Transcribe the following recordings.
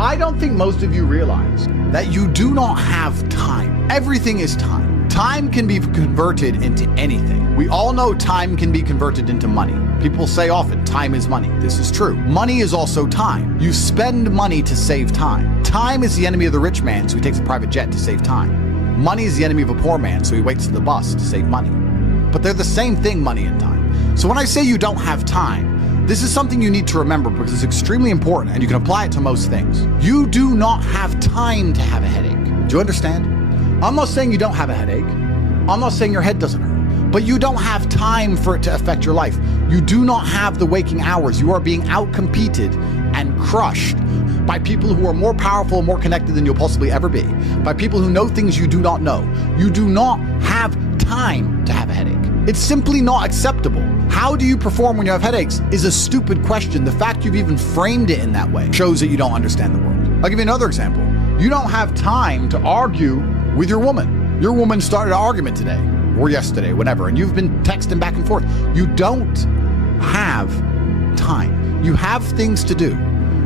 I don't think most of you realize that you do not have time. Everything is time. Time can be converted into anything. We all know time can be converted into money. People say often, time is money. This is true. Money is also time. You spend money to save time. Time is the enemy of the rich man, so he takes a private jet to save time. Money is the enemy of a poor man, so he waits for the bus to save money. But they're the same thing, money and time. So when I say you don't have time, this is something you need to remember because it's extremely important and you can apply it to most things. You do not have time to have a headache. Do you understand? I'm not saying you don't have a headache. I'm not saying your head doesn't hurt. But you don't have time for it to affect your life. You do not have the waking hours. You are being outcompeted and crushed by people who are more powerful and more connected than you'll possibly ever be. By people who know things you do not know. You do not have time to have a headache. It's simply not acceptable. How do you perform when you have headaches is a stupid question. The fact you've even framed it in that way shows that you don't understand the world. I'll give you another example. You don't have time to argue with your woman. Your woman started an argument today or yesterday, whatever, and you've been texting back and forth. You don't have time. You have things to do.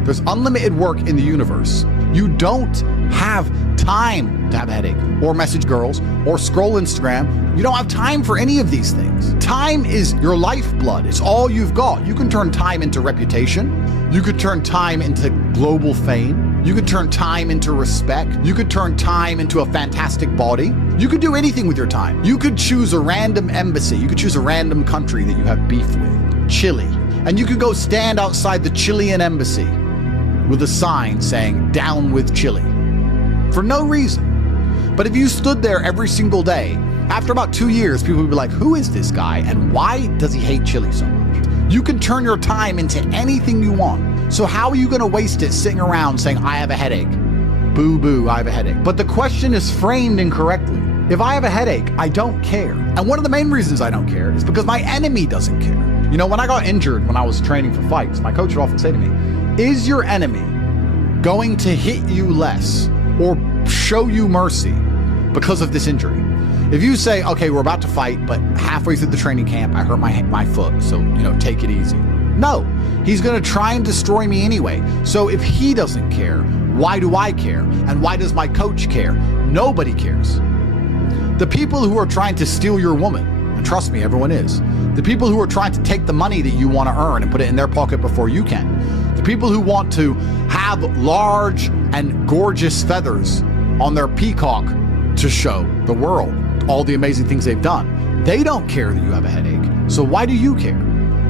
There's unlimited work in the universe. You don't have time to have a headache or message girls or scroll Instagram. You don't have time for any of these things. Time is your lifeblood. It's all you've got. You can turn time into reputation. You could turn time into global fame. You could turn time into respect. You could turn time into a fantastic body. You could do anything with your time. You could choose a random embassy. You could choose a random country that you have beef with, Chile, and you could go stand outside the Chilean embassy with a sign saying, "Down with Chile," for no reason. But if you stood there every single day, after about 2 years, people would be like, who is this guy and why does he hate Chile so much? You can turn your time into anything you want. So how are you going to waste it sitting around saying, I have a headache? Boo boo, I have a headache. But the question is framed incorrectly. If I have a headache, I don't care. And one of the main reasons I don't care is because my enemy doesn't care. You know, when I got injured when I was training for fights, my coach would often say to me, is your enemy going to hit you less or show you mercy because of this injury? If you say, okay, we're about to fight, but halfway through the training camp, I hurt my foot, so, take it easy. No, he's going to try and destroy me anyway. So if he doesn't care, why do I care? And why does my coach care? Nobody cares. The people who are trying to steal your woman, and trust me, everyone is. The people who are trying to take the money that you want to earn and put it in their pocket before you can. The people who want to have large and gorgeous feathers on their peacock to show the world all the amazing things they've done. They don't care that you have a headache. So why do you care?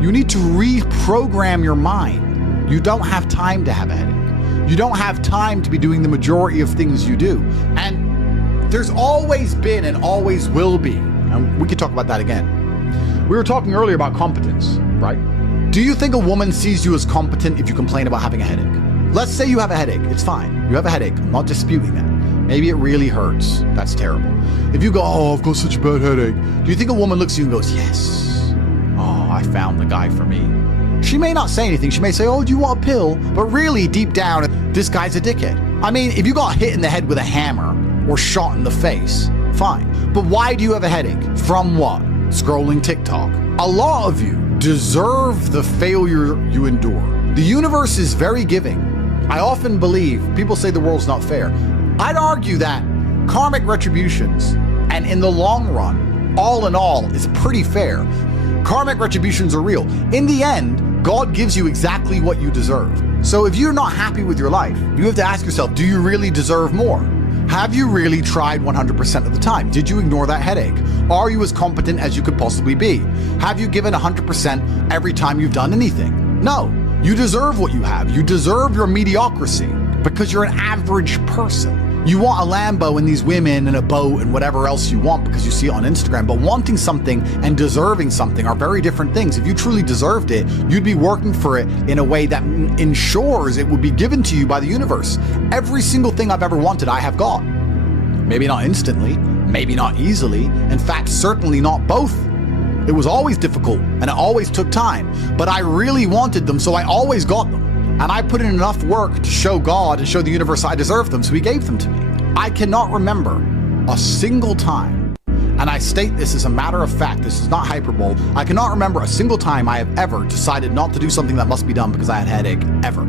You need to reprogram your mind. You don't have time to have a headache. You don't have time to be doing the majority of things you do. And there's always been and always will be, and we could talk about that again. We were talking earlier about competence, right? Do you think a woman sees you as competent if you complain about having a headache? Let's say you have a headache. It's fine. You have a headache. I'm not disputing that. Maybe it really hurts. That's terrible. If you go, oh, I've got such a bad headache. Do you think a woman looks at you and goes, yes, oh, I found the guy for me? She may not say anything. She may say, oh, do you want a pill? But really, deep down, this guy's a dickhead. I mean, if you got hit in the head with a hammer or shot in the face, fine. But why do you have a headache? From what? Scrolling TikTok. A lot of you deserve the failure you endure. The universe is very giving. I often believe, people say the world's not fair. I'd argue that karmic retributions, and in the long run, all in all, is pretty fair. Karmic retributions are real. In the end, God gives you exactly what you deserve. So if you're not happy with your life, you have to ask yourself, do you really deserve more? Have you really tried 100% of the time? Did you ignore that headache? Are you as competent as you could possibly be? Have you given 100% every time you've done anything? No, you deserve what you have. You deserve your mediocrity because you're an average person. You want a Lambo and these women and a boat and whatever else you want because you see it on Instagram, but wanting something and deserving something are very different things. If you truly deserved it, you'd be working for it in a way that ensures it would be given to you by the universe. Every single thing I've ever wanted, I have got. Maybe not instantly, maybe not easily, in fact, certainly not both. It was always difficult and it always took time, but I really wanted them, so I always got them. And I put in enough work to show God and show the universe I deserve them, so he gave them to me. I cannot remember a single time, and I state this as a matter of fact, this is not hyperbole, I cannot remember a single time I have ever decided not to do something that must be done because I had a headache, ever.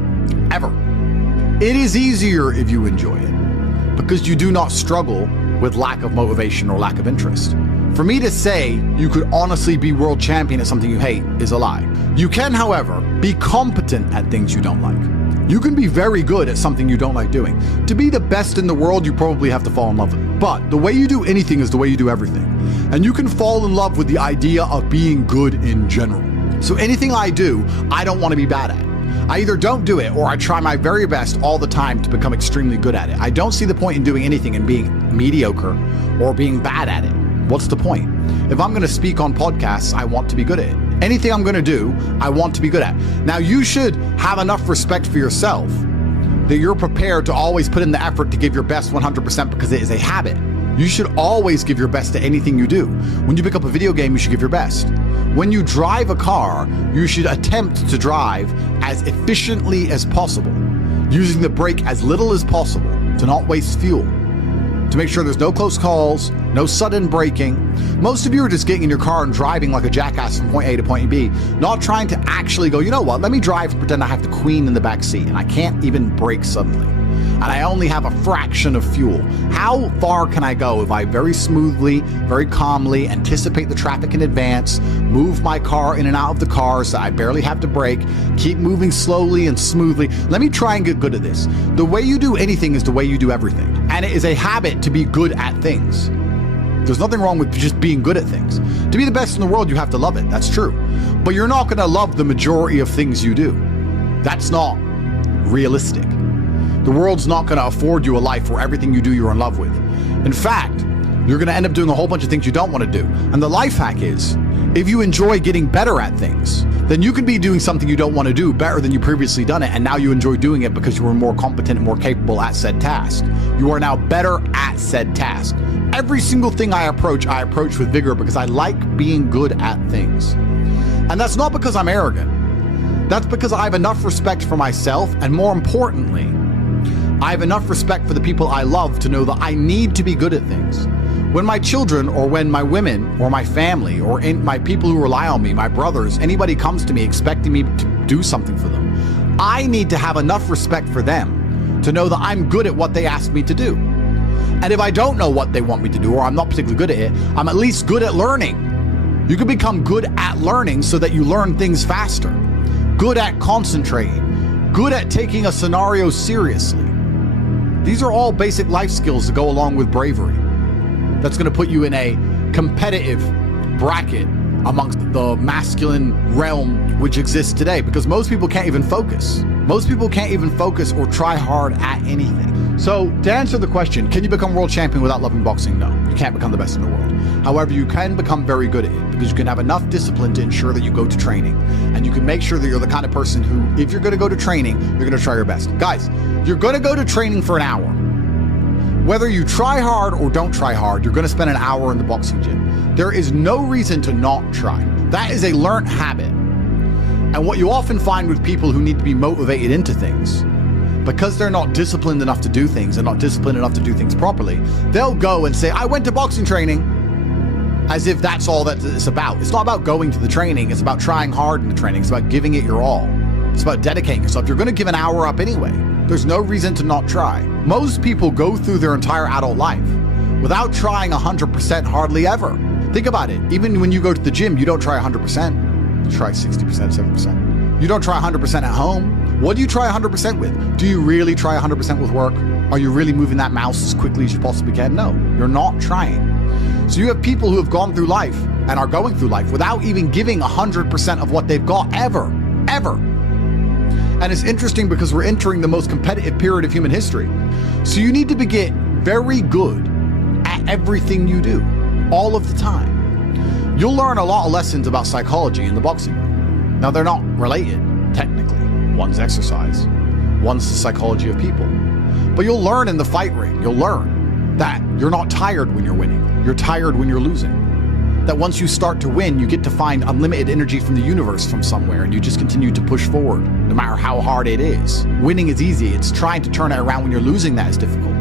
It is easier if you enjoy it, because you do not struggle with lack of motivation or lack of interest. For me to say you could honestly be world champion at something you hate is a lie. You can, however, be competent at things you don't like. You can be very good at something you don't like doing. To be the best in the world, you probably have to fall in love with it. But the way you do anything is the way you do everything. And you can fall in love with the idea of being good in general. So anything I do, I don't want to be bad at. I either don't do it or I try my very best all the time to become extremely good at it. I don't see the point in doing anything and being mediocre or being bad at it. What's the point? If I'm going to speak on podcasts, I want to be good at it. Anything I'm going to do, I want to be good at. Now, you should have enough respect for yourself that you're prepared to always put in the effort to give your best 100% because it is a habit. You should always give your best to anything you do. When you pick up a video game, you should give your best. When you drive a car, you should attempt to drive as efficiently as possible, using the brake as little as possible to not waste fuel, to make sure there's no close calls, no sudden braking. Most of you are just getting in your car and driving like a jackass from point A to point B, not trying to actually go, you know what, let me drive and pretend I have the queen in the back seat and I can't even brake suddenly. And I only have a fraction of fuel. How far can I go if I very smoothly, very calmly anticipate the traffic in advance, move my car in and out of the cars so I barely have to brake, keep moving slowly and smoothly? Let me try and get good at this. The way you do anything is the way you do everything. And it is a habit to be good at things. There's nothing wrong with just being good at things. To be the best in the world, you have to love it. That's true. But you're not going to love the majority of things you do. That's not realistic. The world's not going to afford you a life where everything you do you're in love with. In fact, you're going to end up doing a whole bunch of things you don't want to do. And the life hack is, if you enjoy getting better at things, then you can be doing something you don't want to do better than you previously done it, and now you enjoy doing it because you were more competent and more capable at said task. You are now better at said task. Every single thing I approach with vigor because I like being good at things. And that's not because I'm arrogant. That's because I have enough respect for myself, and more importantly, I have enough respect for the people I love to know that I need to be good at things. When my children, or when my women, or my family, or my people who rely on me, my brothers, anybody comes to me expecting me to do something for them, I need to have enough respect for them to know that I'm good at what they ask me to do. And if I don't know what they want me to do, or I'm not particularly good at it, I'm at least good at learning. You can become good at learning so that you learn things faster. Good at concentrating. Good at taking a scenario seriously. These are all basic life skills that go along with bravery. That's going to put you in a competitive bracket amongst the masculine realm which exists today, because most people can't even focus. Most people can't even focus or try hard at anything. So to answer the question, can you become world champion without loving boxing? No, you can't become the best in the world. However, you can become very good at it because you can have enough discipline to ensure that you go to training, and you can make sure that you're the kind of person who, if you're going to go to training, you're going to try your best. Guys, you're going to go to training for an hour. Whether you try hard or don't try hard, you're going to spend an hour in the boxing gym. There is no reason to not try. That is a learned habit. And what you often find with people who need to be motivated into things, because they're not disciplined enough to do things and not disciplined enough to do things properly, they'll go and say, I went to boxing training, as if that's all that it's about. It's not about going to the training. It's about trying hard in the training. It's about giving it your all. It's about dedicating yourself. You're going to give an hour up anyway. There's no reason to not try. Most people go through their entire adult life without trying 100% hardly ever. Think about it. Even when you go to the gym, you don't try 100%. You try 60%, 70%. You don't try 100% at home. What do you try 100% with? Do you really try 100% with work? Are you really moving that mouse as quickly as you possibly can? No, you're not trying. So you have people who have gone through life and are going through life without even giving 100% of what they've got ever. And it's interesting because we're entering the most competitive period of human history. So you need to get very good at everything you do, all of the time. You'll learn a lot of lessons about psychology in the boxing ring. Now, they're not related, technically. One's exercise, one's the psychology of people. But you'll learn in the fight ring, you'll learn that you're not tired when you're winning. You're tired when you're losing. That once you start to win, you get to find unlimited energy from the universe from somewhere, and you just continue to push forward, no matter how hard it is. Winning is easy. It's trying to turn it around when you're losing that is difficult.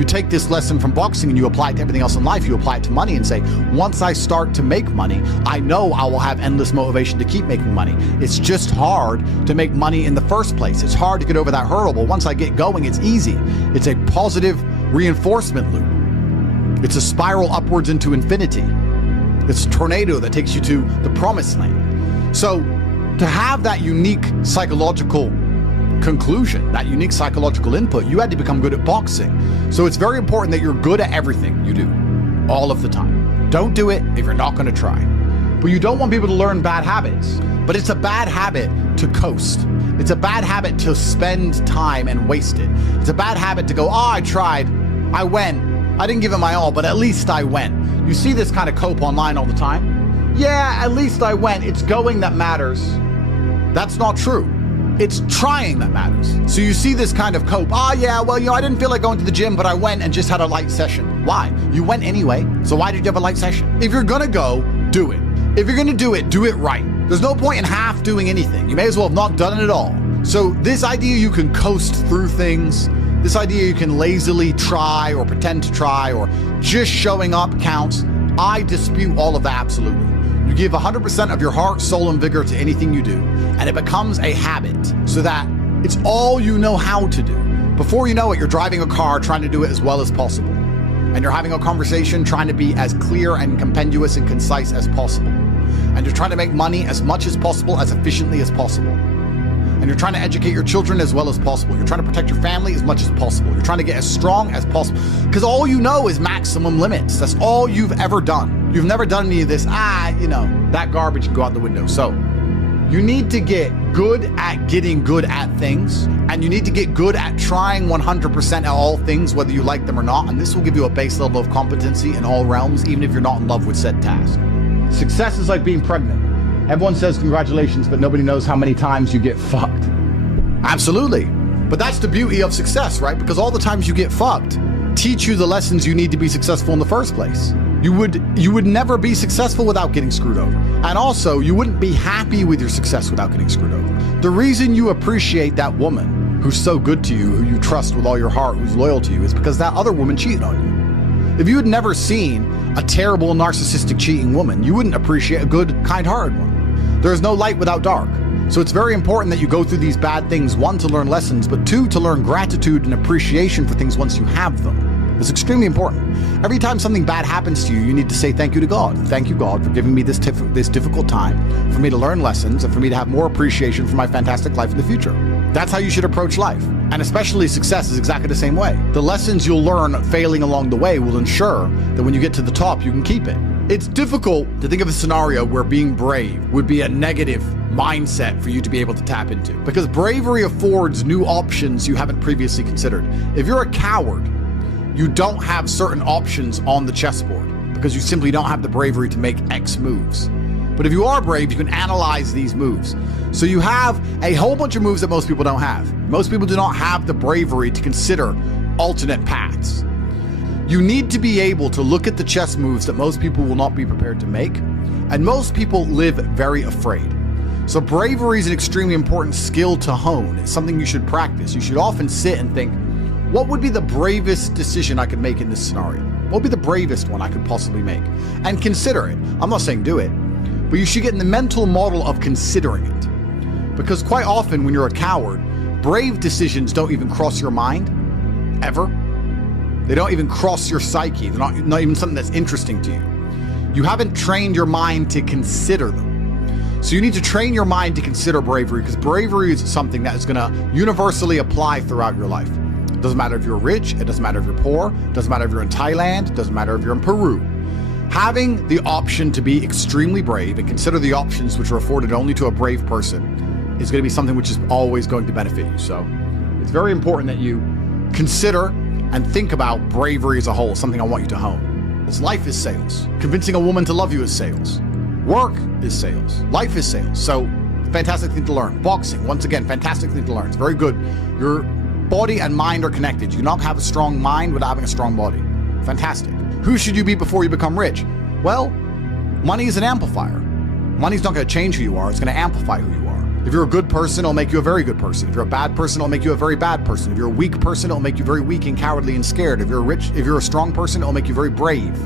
You take this lesson from boxing and you apply it to everything else in life. You apply it to money and say, once I start to make money, I know I will have endless motivation to keep making money. It's just hard to make money in the first place. It's hard to get over that hurdle, but once I get going, it's easy. It's a positive reinforcement loop. It's a spiral upwards into infinity. It's a tornado that takes you to the promised land. So to have that unique psychological conclusion, that unique psychological input, you had to become good at boxing. So it's very important that you're good at everything you do, all of the time. Don't do it if you're not going to try. But you don't want people to learn bad habits. But it's a bad habit to coast. It's a bad habit to spend time and waste it. It's a bad habit to go, I tried, I went, I didn't give it my all, but at least I went. You see this kind of cope online all the time. Yeah, at least I went. It's going that matters. That's not true. It's trying that matters. So you see this kind of cope. I didn't feel like going to the gym, but I went and just had a light session. Why? You went anyway. So why did you have a light session? If you're gonna go, do it. If you're gonna do it right. There's no point in half doing anything. You may as well have not done it at all. So this idea you can coast through things, this idea you can lazily try or pretend to try or just showing up counts, I dispute all of that absolutely. You give 100% of your heart, soul, and vigor to anything you do, and it becomes a habit so that it's all you know how to do. Before you know it, you're driving a car trying to do it as well as possible. And you're having a conversation trying to be as clear and compendious and concise as possible. And you're trying to make money as much as possible, as efficiently as possible. And you're trying to educate your children as well as possible. You're trying to protect your family as much as possible. You're trying to get as strong as possible. Because all you know is maximum limits. That's all you've ever done. You've never done any of this, that garbage can go out the window. So you need to get good at getting good at things. And you need to get good at trying 100% at all things, whether you like them or not. And this will give you a base level of competency in all realms, even if you're not in love with said task. Success is like being pregnant. Everyone says congratulations, but nobody knows how many times you get fucked. Absolutely. But that's the beauty of success, right? Because all the times you get fucked teach you the lessons you need to be successful in the first place. You would never be successful without getting screwed over. And also, you wouldn't be happy with your success without getting screwed over. The reason you appreciate that woman who's so good to you, who you trust with all your heart, who's loyal to you, is because that other woman cheated on you. If you had never seen a terrible, narcissistic, cheating woman, you wouldn't appreciate a good, kind-hearted one. There is no light without dark. So it's very important that you go through these bad things, one, to learn lessons, but two, to learn gratitude and appreciation for things once you have them. It's extremely important. Every time something bad happens to you, you need to say thank you to God. Thank you, God, for giving me this difficult time, for me to learn lessons, and for me to have more appreciation for my fantastic life in the future. That's how you should approach life. And especially success is exactly the same way. The lessons you'll learn failing along the way will ensure that when you get to the top, you can keep it. It's difficult to think of a scenario where being brave would be a negative mindset for you to be able to tap into, because bravery affords new options you haven't previously considered. If you're a coward, you don't have certain options on the chessboard because you simply don't have the bravery to make X moves. But if you are brave, you can analyze these moves. So you have a whole bunch of moves that most people don't have. Most people do not have the bravery to consider alternate paths. You need to be able to look at the chess moves that most people will not be prepared to make, and most people live very afraid. So bravery is an extremely important skill to hone. It's something you should practice. You should often sit and think, what would be the bravest decision I could make in this scenario? What would be the bravest one I could possibly make? And consider it. I'm not saying do it, but you should get in the mental model of considering it. Because quite often when you're a coward, brave decisions don't even cross your mind, ever. They don't even cross your psyche. They're not even something that's interesting to you. You haven't trained your mind to consider them. So you need to train your mind to consider bravery, because bravery is something that is going to universally apply throughout your life. It doesn't matter if you're rich, it doesn't matter if you're poor, it doesn't matter if you're in Thailand, it doesn't matter if you're in Peru. Having the option to be extremely brave and consider the options which are afforded only to a brave person is going to be something which is always going to benefit you. So it's very important that you consider and think about bravery as a whole, something I want you to hone. This life is sales. Convincing a woman to love you is sales. Work is sales. Life is sales. So fantastic thing to learn. Boxing, once again, fantastic thing to learn. It's very good. Your body and mind are connected. You cannot have a strong mind without having a strong body. Fantastic. Who should you be before you become rich? Well, money is an amplifier. Money's not going to change who you are. It's going to amplify who you are. If you're a good person, it'll make you a very good person. If you're a bad person, it'll make you a very bad person. If you're a weak person, it'll make you very weak and cowardly and scared. If you're a strong person, it'll make you very brave.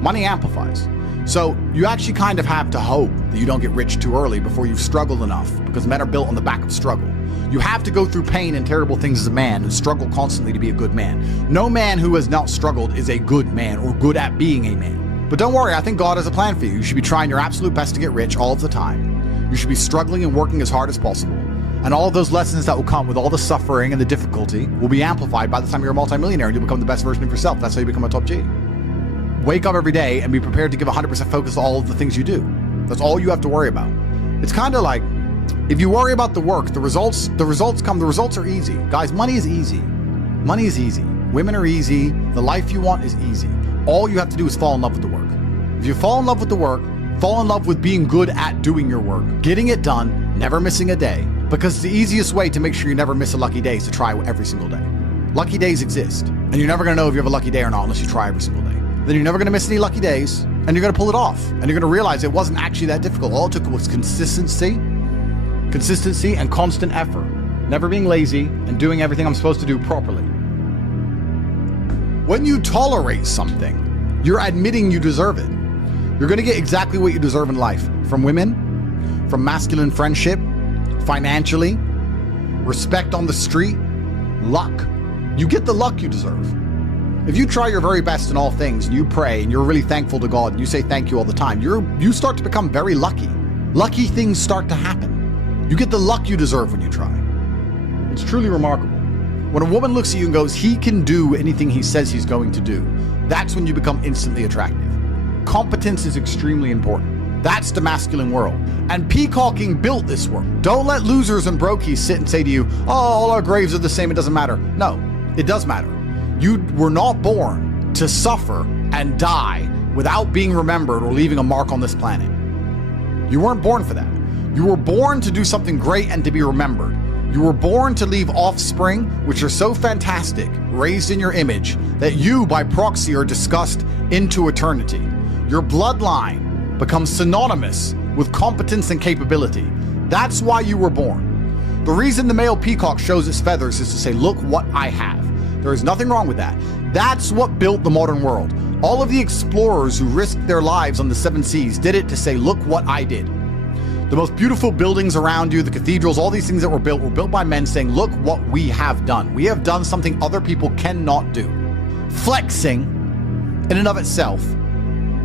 Money amplifies. So you actually kind of have to hope that you don't get rich too early before you've struggled enough, because men are built on the back of struggle. You have to go through pain and terrible things as a man and struggle constantly to be a good man. No man who has not struggled is a good man or good at being a man. But don't worry, I think God has a plan for you. You should be trying your absolute best to get rich all of the time. You should be struggling and working as hard as possible. And all of those lessons that will come with all the suffering and the difficulty will be amplified by the time you're a multimillionaire and you become the best version of yourself. That's how you become a top G. Wake up every day and be prepared to give 100% focus to all of the things you do. That's all you have to worry about. It's kind of like, if you worry about the work, the results come. The results are easy. Guys, money is easy. Money is easy. Women are easy. The life you want is easy. All you have to do is fall in love with the work. If you fall in love with the work, fall in love with being good at doing your work, getting it done, never missing a day, because the easiest way to make sure you never miss a lucky day is to try every single day. Lucky days exist, and you're never going to know if you have a lucky day or not unless you try every single day. Then you're never going to miss any lucky days, and you're going to pull it off, and you're going to realize it wasn't actually that difficult. All it took was consistency and constant effort, never being lazy and doing everything I'm supposed to do properly. When you tolerate something, you're admitting you deserve it. You're going to get exactly what you deserve in life, from women, from masculine friendship, financially, respect on the street, luck. You get the luck you deserve. If you try your very best in all things and you pray and you're really thankful to God and you say thank you all the time, you start to become very lucky. Lucky things start to happen. You get the luck you deserve when you try. It's truly remarkable. When a woman looks at you and goes, he can do anything he says he's going to do, that's when you become instantly attractive. Competence is extremely important. That's the masculine world. And peacocking built this world. Don't let losers and brokies sit and say to you, oh, all our graves are the same, it doesn't matter. No, it does matter. You were not born to suffer and die without being remembered or leaving a mark on this planet. You weren't born for that. You were born to do something great and to be remembered. You were born to leave offspring, which are so fantastic, raised in your image, that you, by proxy, are discussed into eternity. Your bloodline becomes synonymous with competence and capability. That's why you were born. The reason the male peacock shows its feathers is to say, look what I have. There is nothing wrong with that. That's what built the modern world. All of the explorers who risked their lives on the 7 seas did it to say, look what I did. The most beautiful buildings around you, the cathedrals, all these things that were built by men saying, look what we have done. We have done something other people cannot do. Flexing, in and of itself,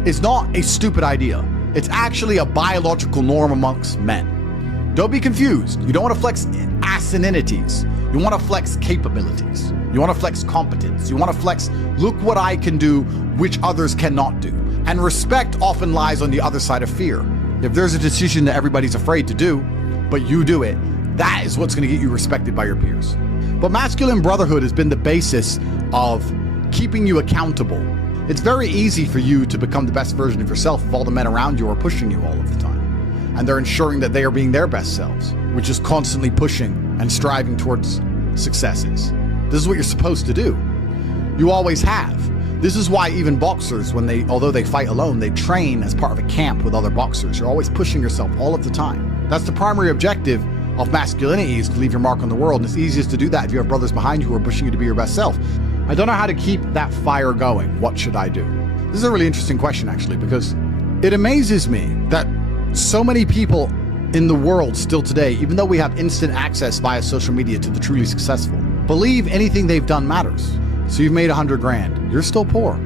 is not a stupid idea. It's actually a biological norm amongst men. Don't be confused. You don't want to flex asininities. You want to flex capabilities. You want to flex competence. You want to flex, look what I can do, which others cannot do. And respect often lies on the other side of fear. If there's a decision that everybody's afraid to do, but you do it, that is what's going to get you respected by your peers. But masculine brotherhood has been the basis of keeping you accountable. It's very easy for you to become the best version of yourself if all the men around you are pushing you all of the time. And they're ensuring that they are being their best selves, which is constantly pushing and striving towards successes. This is what you're supposed to do. You always have. This is why even boxers, although they fight alone, they train as part of a camp with other boxers. You're always pushing yourself all of the time. That's the primary objective of masculinity, is to leave your mark on the world. And it's easiest to do that if you have brothers behind you who are pushing you to be your best self. I don't know how to keep that fire going. What should I do? This is a really interesting question, actually, because it amazes me that so many people in the world still today, even though we have instant access via social media to the truly successful, believe anything they've done matters. So you've made 100 grand. You're still poor.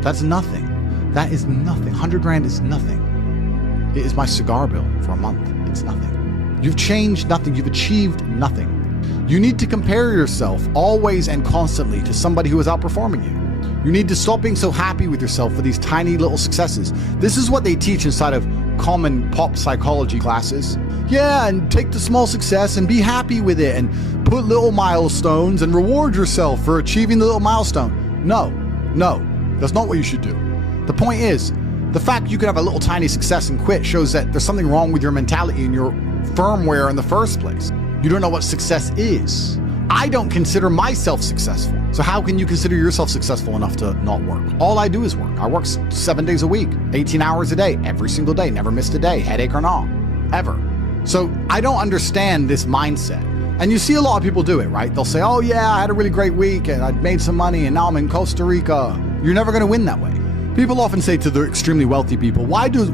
That's nothing. That is nothing. 100 grand is nothing. It is my cigar bill for a month. It's nothing. You've changed nothing. You've achieved nothing. You need to compare yourself always and constantly to somebody who is outperforming you. You need to stop being so happy with yourself for these tiny little successes. This is what they teach inside of common pop psychology classes. Yeah, and take the small success and be happy with it and put little milestones and reward yourself for achieving the little milestone. No, that's not what you should do. The point is, the fact you could have a little tiny success and quit shows that there's something wrong with your mentality and your firmware in the first place. You don't know what success is. I don't consider myself successful. So how can you consider yourself successful enough to not work? All I do is work. I work 7 days a week, 18 hours a day, every single day, never missed a day, headache or not, ever. So I don't understand this mindset. And you see a lot of people do it, right? They'll say, oh yeah, I had a really great week and I made some money and now I'm in Costa Rica. You're never going to win that way. People often say to the extremely wealthy people, why do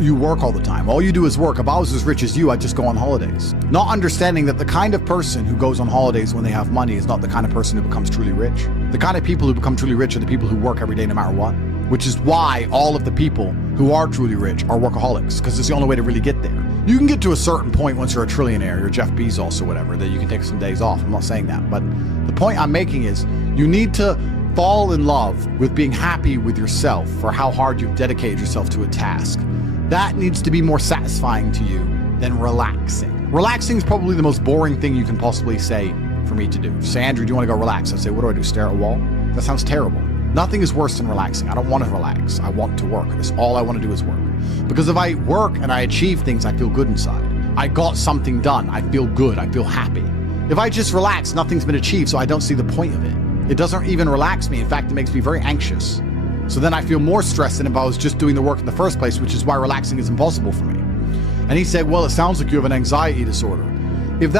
you work all the time? All you do is work. If I was as rich as you, I'd just go on holidays. Not understanding that the kind of person who goes on holidays when they have money is not the kind of person who becomes truly rich. The kind of people who become truly rich are the people who work every day no matter what, which is why all of the people who are truly rich are workaholics, because it's the only way to really get there. You can get to a certain point once you're a trillionaire, you're Jeff Bezos or whatever, that you can take some days off. I'm not saying that, but the point I'm making is you need to fall in love with being happy with yourself for how hard you've dedicated yourself to a task. That needs to be more satisfying to you than relaxing. Relaxing is probably the most boring thing you can possibly say for me to do. Say, Andrew, do you want to go relax? I'd say, what do I do, stare at a wall? That sounds terrible. Nothing is worse than relaxing. I don't want to relax. I want to work. That's all I want to do is work. Because if I work and I achieve things, I feel good inside. I got something done. I feel good. I feel happy. If I just relax, nothing's been achieved, so I don't see the point of it. It doesn't even relax me. In fact, it makes me very anxious. So then I feel more stressed than if I was just doing the work in the first place, which is why relaxing is impossible for me. And he said, well, it sounds like you have an anxiety disorder. If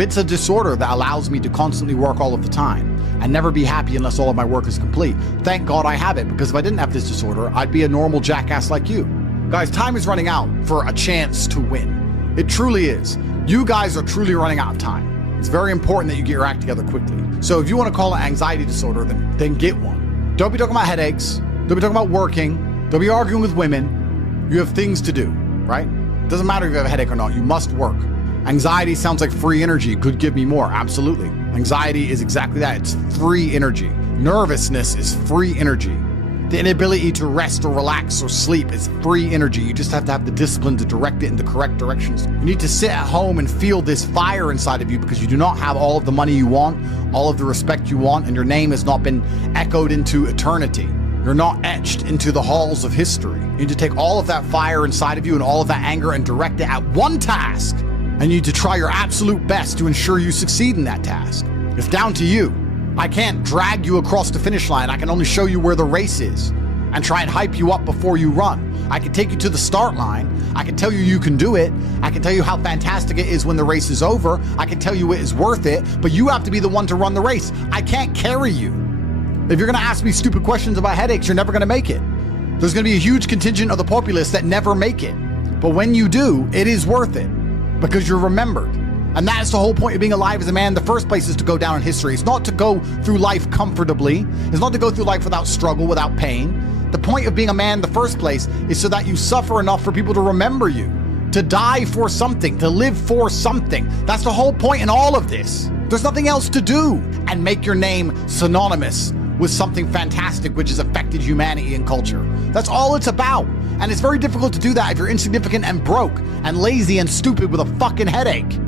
it's a disorder that allows me to constantly work all of the time and never be happy unless all of my work is complete, thank God I have it, because if I didn't have this disorder, I'd be a normal jackass like you. Guys, time is running out for a chance to win. It truly is. You guys are truly running out of time. It's very important that you get your act together quickly. So if you want to call it anxiety disorder, then get one. Don't be talking about headaches. Don't be talking about working. Don't be arguing with women. You have things to do, right? It doesn't matter if you have a headache or not. You must work. Anxiety sounds like free energy. Could give me more. Absolutely. Anxiety is exactly that. It's free energy. Nervousness is free energy. The inability to rest or relax or sleep is free energy. You just have to have the discipline to direct it in the correct directions. You need to sit at home and feel this fire inside of you because you do not have all of the money you want, all of the respect you want, and your name has not been echoed into eternity. You're not etched into the halls of history. You need to take all of that fire inside of you and all of that anger and direct it at one task. And you need to try your absolute best to ensure you succeed in that task. It's down to you. I can't drag you across the finish line. I can only show you where the race is and try and hype you up before you run. I can take you to the start line. I can tell you you can do it. I can tell you how fantastic it is when the race is over. I can tell you it is worth it, but you have to be the one to run the race. I can't carry you. If you're gonna ask me stupid questions about headaches, you're never gonna make it. There's gonna be a huge contingent of the populace that never make it. But when you do, it is worth it because you're remembered. And that is the whole point of being alive as a man in the first place, is to go down in history. It's not to go through life comfortably. It's not to go through life without struggle, without pain. The point of being a man in the first place is so that you suffer enough for people to remember you, to die for something, to live for something. That's the whole point in all of this. There's nothing else to do and make your name synonymous with something fantastic which has affected humanity and culture. That's all it's about. And it's very difficult to do that if you're insignificant and broke and lazy and stupid with a fucking headache.